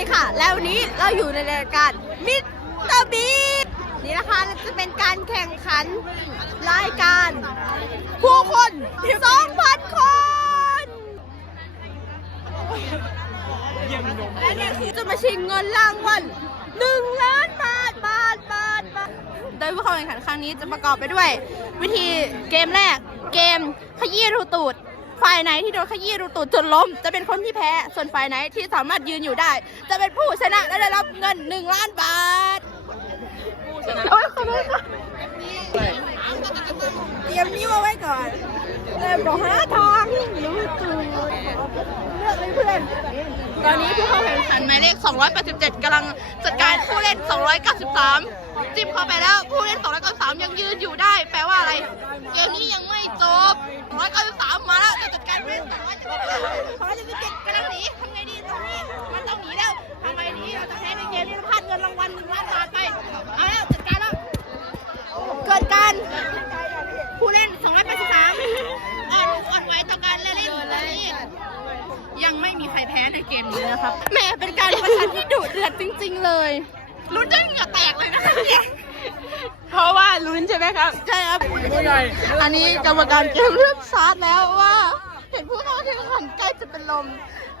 ดีค่ะ แล้ววันนี้เราอยู่ในรายการมิสเตอร์บีนี่นะคะจะเป็นการแข่งขันรายการ ผู้คน 2,000 คน และนี่คือจะมาชิงเงินรางวัล1ล้านบาทบาทบาทบาท โดยผู้เข้าแข่งขันครั้งนี้จะประกอบไปด้วย วิธีเกมแรก เกมขยี้รูตูด ฝ่ายไหนที่โดนขยี้รูตูดจนล้ม จะเป็นคนที่แพ้ ส่วนฝ่ายไหนที่สามารถยืนอยู่ได้ จะเป็นผู้ชนะและได้รับเงิน 1 ล้านบาทโอ้ยขอโทษค่ะเตรียมนิ้วเอาไว้ก่อนเริ่มบอกหาทางรูตูดเลือกเลยเพื่อน ตอนนี้ผู้เข้าแข่งขันหมายเลข 287กำลังจัดการผู้เล่น 293 จิ้มเข้าไปแล้วผู้เล่น 293 ยังยืนอยู่ได้ แปลว่าอะไร เกมนี้ยังไม่จบ193 มาแล้ว พลาดเงินรางวัล1ล้านบาทไป เอาแล้วจัดการแล้ว เกิดการผู้เล่น283อ่อนอ่อนไหวต่อการเล่นเล่นตอนนี้ยังไม่มีใครแพ้ในเกมนี้นะครับ แหม่เป็นการประชันที่ดุเดือดจริง ๆ เลยลุ้นจนเหงื่อแตกเลยนะคะเนี่ยเพราะว่าลุ้นใช่ไหมครับ ใช่ครับ อันนี้กรรมการเกมเริ่มชาร์จแล้วว่า เห็นผู้เข้าแข่งขันใกล้จะเป็นลม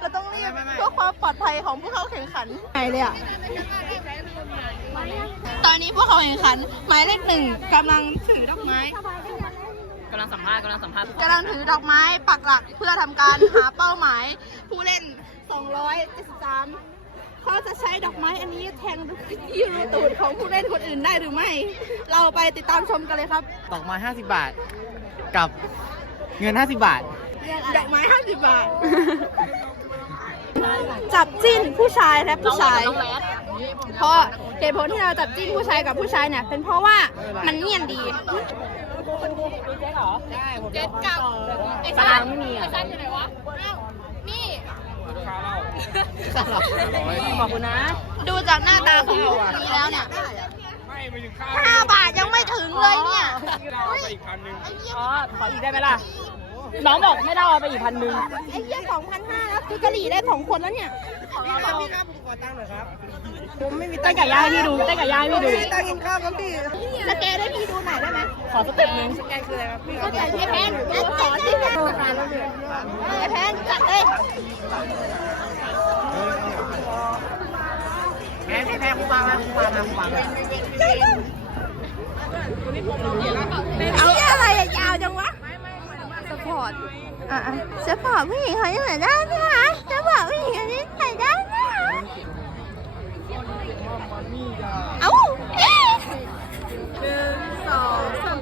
เราต้องรีบเพื่อความปลอดภัยของผู้เข้าแข่งขันไหนเลยอะตอนนี้ผู้เข้าแข่งขัน หมายเลขหนึ่งกำลังถือดอกไม้กำลังสัมภาษณ์กำลังสัมภาษณ์กำลังถือดอกไม้ปักหลักเพื่อทำการหาเป้าหมาย ผู้เล่น 273 เขาจะใช้ดอกไม้อันนี้แทงยืนตูดของผู้เล่นคนอื่นได้หรือไม่ เราไปติดตามชมกันเลยครับ ดอกไม้ 50 บาท กับเงิน 50 บาท ดอกไม้ 50 บาท จับจิ้นผู้ชายและผู้ชาย เพราะเหตุผลที่เราจับจิ้นผู้ชายกับผู้ชายเนี่ย เป็นเพราะว่ามันเนียนดีเจ็ดกับไอ้ซันไม่มีอะไอ้ซันอยู่ไหนวะนี่ขอบคุณนะ ดูจากหน้าตาของลูกนี้แล้วเนี่ยห้าบาทยังไม่ถึงเลยเนี่ยเฮ้ยไอ้เหี้ยอ๋อขออีกได้ไหมล่ะ น้องบอกไม่ได้เอาไปอีกพันหนึ่งไอ้เหี้ยสองพันห้าแล้วคือกะหรี่ได้สองคนแล้วเนี่ยเต้นไก่ย่างให้พี่ดูเต้นไก่ย่างให้พี่ดูแล้วแกได้พี่ดูหน่อยได้ไหมขอสเต็ปหนึงเข้าใจไอ้แพนงั้นสอนดิไอ้แพนจัดเลยแม่แม่คุณฟังนะคุณฟังนะคุณฟังนะเอาอะไรอะยาวจังวะ สปอร์ตอะสปอร์ตผู้หญิงคนนี้ใส่ได้ไหมคะสปอร์ตผู้หญิงคนนี้ใส่ได้ไหมคะเอ้า หนึ่งสองสาม